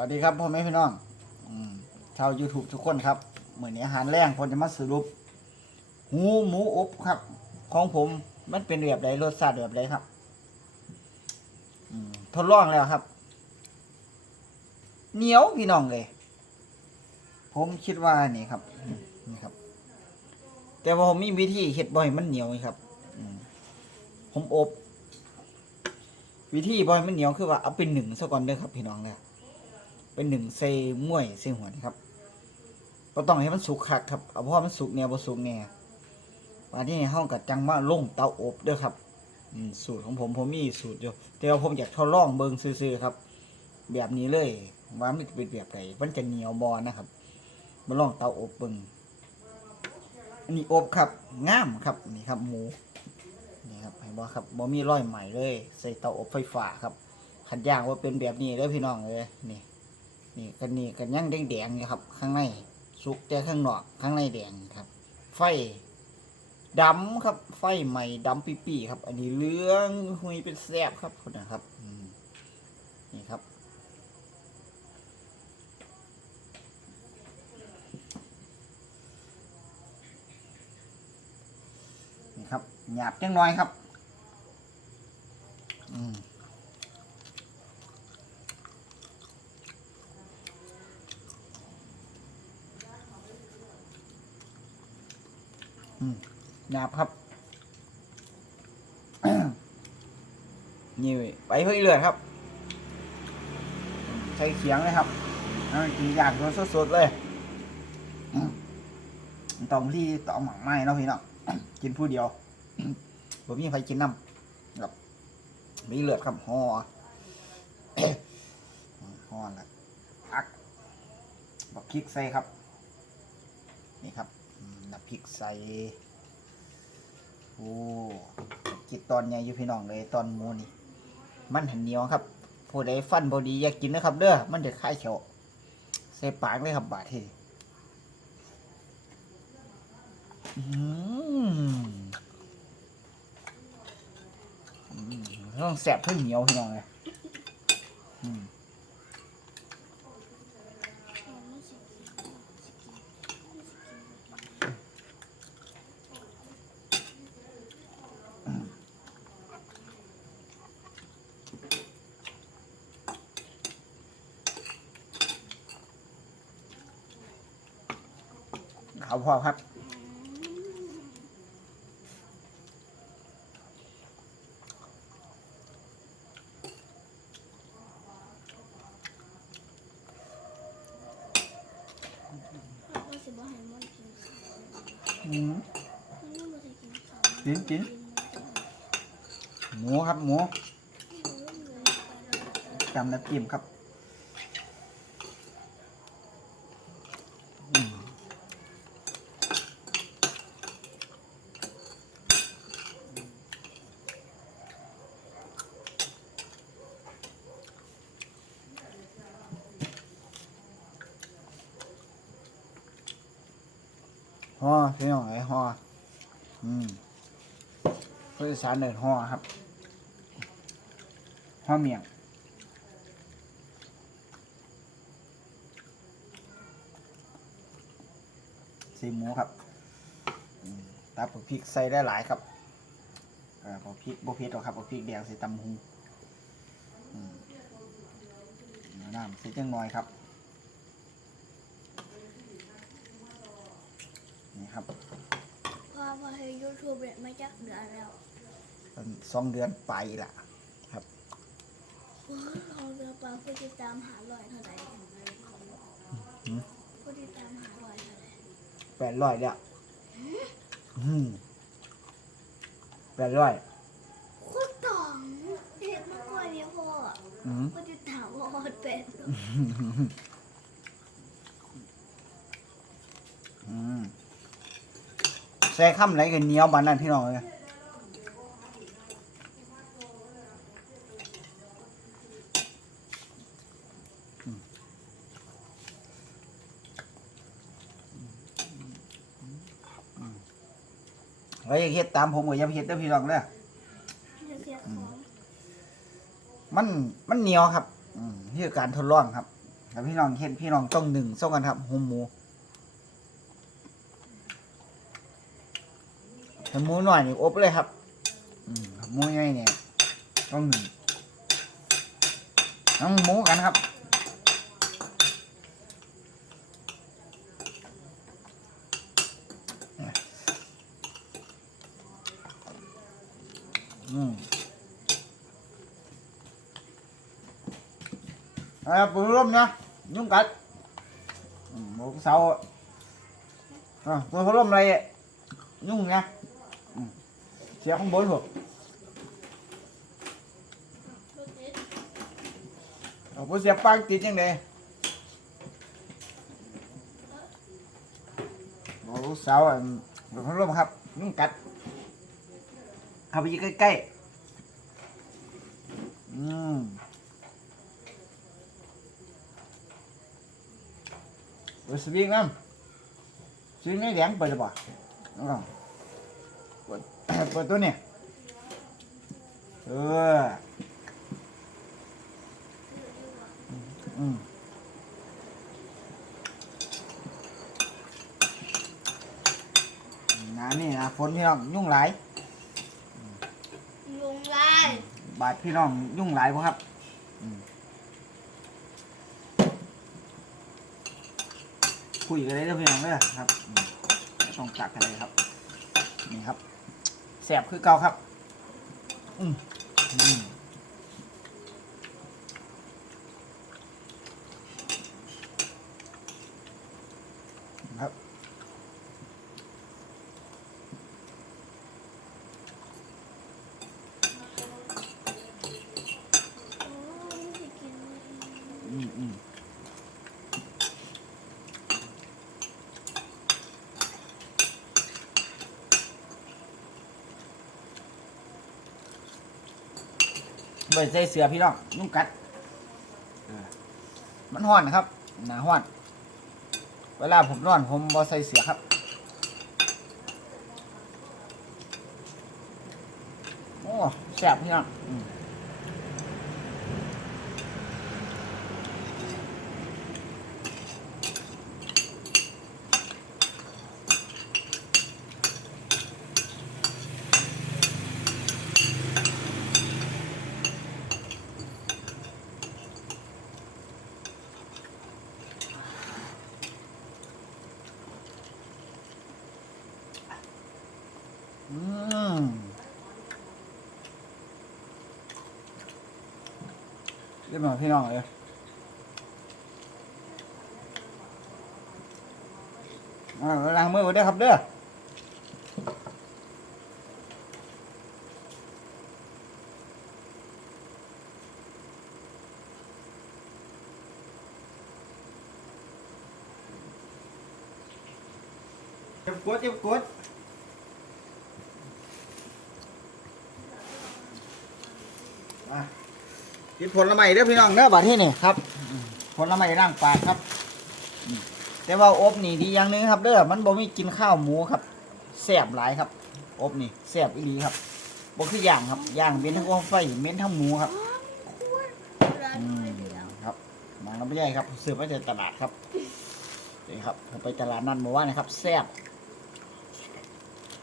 วัสดีครับพ่อแม่พี่น้องชาว YouTube ทุกคนครับเหมือนนี้อาหารแรงผมจะมาสรุปหูหมูอบครับ ของผมมันเป็นแบบใดรสชาติแบบใดครับทดลองแล้วครับ เหนียวพี่น้องเลย ผมคิดว่านี่ครับนี่ครับ แต่ว่าผมมีวิธีเห็ดบ่อยมันเหนียวครับผมอบ วิธีบ่อยมันเหนียวคือว่าเอาเป็นหนึ่งซะก่อนเด้อครับ พี่น้องเนี่ย เป็นหนึ่งเซม่วยเซหัวนะครับก็ต้องให้มันสุกคักครับเอาเพราะมันสุกเนี่ยบ่สุกเนี่ยวันนี้ห้องกัดจังว่าลงเตาอบเด้อครับสูตรของผมผมมีสูตรอยู่แต่ว่าผมอยากทดลองเบิงซื่อๆครับ แบบนี้เลยว่ามันจะเป็นแบบไหนมันจะเหนียวบอลนะครับ มาลองเตาอบเบิงอันนี้อบครับง่ามครับนี่ครับหมูนี่ครับเห็นบ่ครับบ่มีร้อยใหม่เลย ใส่เตาอบไฟฟ้าครับขันย่างว่าเป็นแบบนี้เลยพี่น้องเลยนี่ นี่กันนี่กันย่างแดงๆนี่ครับ ข้างในสุกแต่ข้างนอกข้างในแดงครับ ไฟดำครับ ไฟใหม่ดำปีๆครับ อันนี้เหลืองหุยเป็นแสบครับคุณนะครับนี่ครับนี่ครับหยาบจังน้อยครับ หยาบครับ นี่ไปเพื่อเลือดครับใส่เขียงเลยครับกินอย่างสดๆเลยต้องที่ต้องหมักไม้เนาะพี่เนาะกินผู้เดียวผมมีใครกินน้ำครับ มีเลือดครับห่อห่อละอักบักพริกใส่ครับ นี่ครับอืมดับพริกใส่ โอ้กินตอนใหญ่อยู่พี่น้องเลยตอนมูนี่ มันหันเหนียวครับผู้ใดฟันบอดีอยากกินนะครับ เด้อ มันจะคล้ายเขียวใส่ปากเลยครับบาดทีอืมอืมต้องแสบเพื่อเหนียวพี่น้องเลย เขาพอครับพ่อก็สิบ่ให้มันกินข้าวอืมมันบ่ได้กินข้าวกินกินหมูครับหมูจำน้ำจิ้มครับ ห่อพี่น้องไอ้ห่ออืมผู้โดยสารเดินห่อครับห่อเมียงซีหมูครับอืมตับกับพริกใส่ได้หลายครับเออพริกบ่เผ็ดหรอกครับพอพริกแดงใส่ตำหูอืมน้ำใส่จังหน่อยครับ ครับพ่อพ่อให้ยูทูบเด็ดมาจากเดือนแล้วเป็นสองเดือนไปละว้าเราเรือปลาผู้ติดตามหาลอยเท่าไหร่ผู้ติดตามหาลอยเท่าไหร่แปดร้อยแล้วอืมแปดร้อยโคตรต่องเด็กมากกว่านี้พ่ออืมผู้ติดตามพ่อเป็น อืม ใส่ข้ามไหนกันเหนียวบานนั่นพี่น้องเลยอืมอืมแล้อย่าเฮ็ดตามผมก็อย่าเฮ็ดเด้อพี่น้องเด้อเสียมันมันเหนียวครับอืมนี่คือการทดลองครับแล้วพี่น้องเห็นพี่น้องต้องหนึ่งส่งกันครับหมหมู แต่หมูหน่อยนี่อบเลยครับอืมหมูใหญ่เนี่ยต้องหนึ่งน้องหมูกันครับอืมเอาละปืนร่มนะยุ่งกัดหมูเสาอะปืนร่มอะไรยุ่งนะอืมเสียข้างบนหัวเอาปืนเสียบปากติดยังไงหมูเสาอะปืนร่มครับยุ่งกัดเข้าไปยืนใกล้ๆอืมเปิดสวิงน้ำสวิงไม่แดงเปิดหรือเปล่า เปิดตัวนี้เอออืมนะนี่นะฝนพี่น้องยุ่งหลายลุงลายบาดพี่น้องยุ่งหลายบ่ครับอืมคุยกันได้เด้อพี่น้องเด้อครับอืมไม่ต้องจักกันเลยครับ นี่ครับ แสบคือเก่าครับ อืมอืมครับโอ้ไม่ได้กินเลยอืม บิใส่เสือพี่น้องนุ่งกัดมันห้อนครับหนาห้อน เวลาผมนอนผมบอใส่เสือครับโอ้แสบพี่น้อง เรียบร้อยพี่น้องเลยล้างมือไว้ด้วยครับเด้อเจ็บกดเจ็บกด อะ กินผลไม้เด้อพี่น้องเด้อบัดที่นี่ครับอืมผลไม้ร่างปากครับอืมแต่ว่าอบนี่ดีอย่างหนึงครับเด้อมันบ่มีกินข้าวหมูครับแซ่บหลายครับ อบนี่แซ่บอีหลีครับบ่คือย่างครับย่างเป็นทั้งโอมไฟเหม็นทั้งหมูครับควรร้านอืน้มอยเดียวครับมาน้ำไม่ใหญ่ครับซื้อมาจากตลาดครับนี่ครับผมไปตลาดนัดเมื่อวานนะครับแซ่บ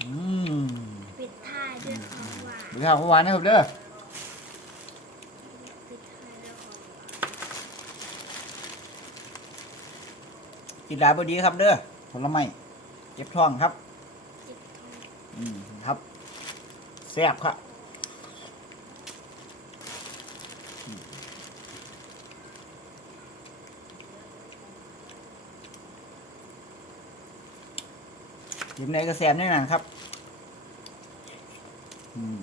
อืมปิดท้ายด้วยของหวาน ดูข้าวเมื่อวานนะครับเด้อ ปิดท้ายด้วยของหวาน กินหลายบดีครับเด้อผลไม้เจ็บท้องครับ อืมครับแซ่บครับอืมกินไหนก็แซ่บแน่นอนครับ อืม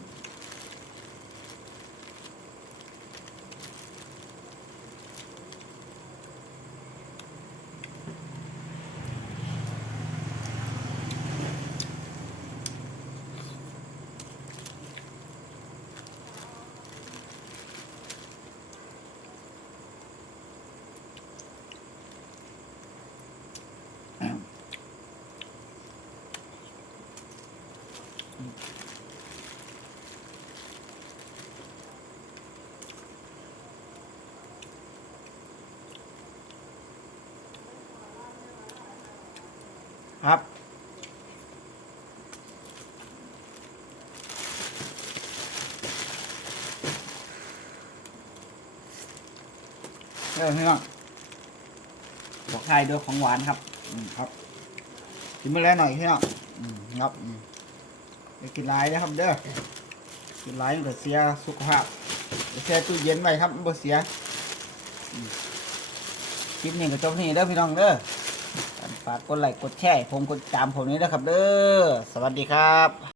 ครับเออพี่น้องบอกไทยด้วยของหวานครับ อืมครับกินมาแล้วหน่อยพี่น้องอืมครับอืมอย่ากินหลายนะครับเด้อ กินหลายมันก็เสียสุขภาพเดี๋ยวแช่ตู้เย็นไว้ครับมันบ่เสียอืมคลิปนี้ก็จบที่นี่เด้อพี่น้องเด้อ ฝากกดไลค์กดแชร์ผมกดตามผมนี้นะครับเด้อสวัสดีครับ